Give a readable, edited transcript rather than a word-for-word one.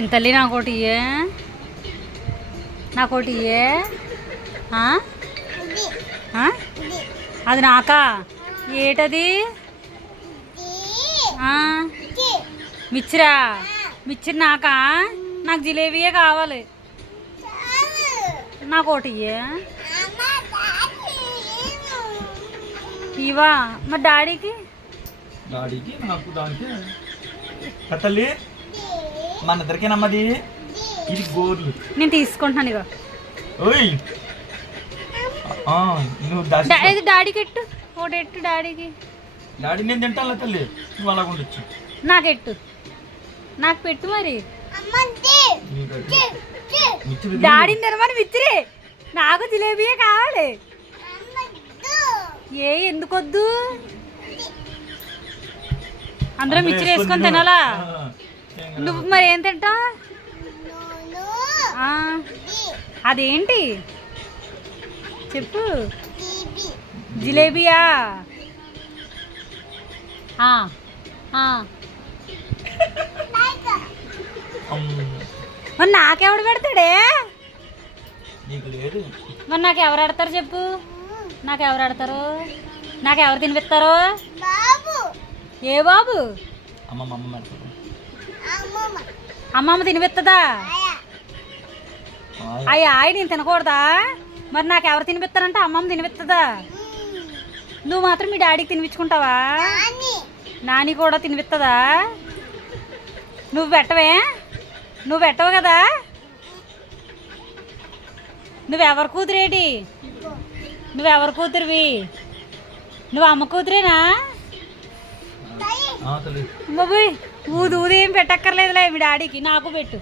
తల్లి నాకోటి నాకోటి అది నాకా ఏటది మిచ్చిరా మిచ్చిరి నాకా నాకు జిలేబీయే కావాలి నాకోటి ఇవా మరి డాడీకి నాకు దానికి తల్లి మన ఇద్దరికేనమ్మది ఇది గోర్లు నేను తీసుకుంటున్నాను ఇక ఓయ్ నువ్వు డాడీకి ఎట్టు ఒకటి ఎట్టు డాడీకి డాడీ నేను తింటాను తల్లి నువ్వు అలాగ ఉండొచ్చు నాకెట్టు నాకు పెట్టు మరి డాడీని తినమని మిచ్చిరే నాకు జిలేబీయే కావాలి ఎందుకొద్దు అందరూ మిచ్చిరి వేసుకొని తినాలా నువ్వు మరి ఏం తింటావు అదేంటి చెప్పు జిలేబియా మరి నాకెవడు పెడతాడే మరి నాకు ఎవరు ఆడతారు చెప్పు నాకు ఎవరు ఆడతారు నాకు ఎవరు తినిపిస్తారు ఏ బాబు అమ్మమ్మ తినిపిస్తుందా అయ్యా నేను తినకూడదా మరి నాకు ఎవరు తినిపిస్తారంటే అమ్మమ్మ తినిపిస్తుందా నువ్వు మాత్రం మీ డాడీకి తినిపించుకుంటావా నాని కూడా తినిపిస్తుందా నువ్వు పెట్టవు కదా నువ్వెవరి కూతురేటి నువ్వెవరి కూతురివి నువ్వు అమ్మ కూతురేనా బాబోయ్ ఊదేం పెట్టక్కర్లేదులే మీ డాడీకి నాకు పెట్టు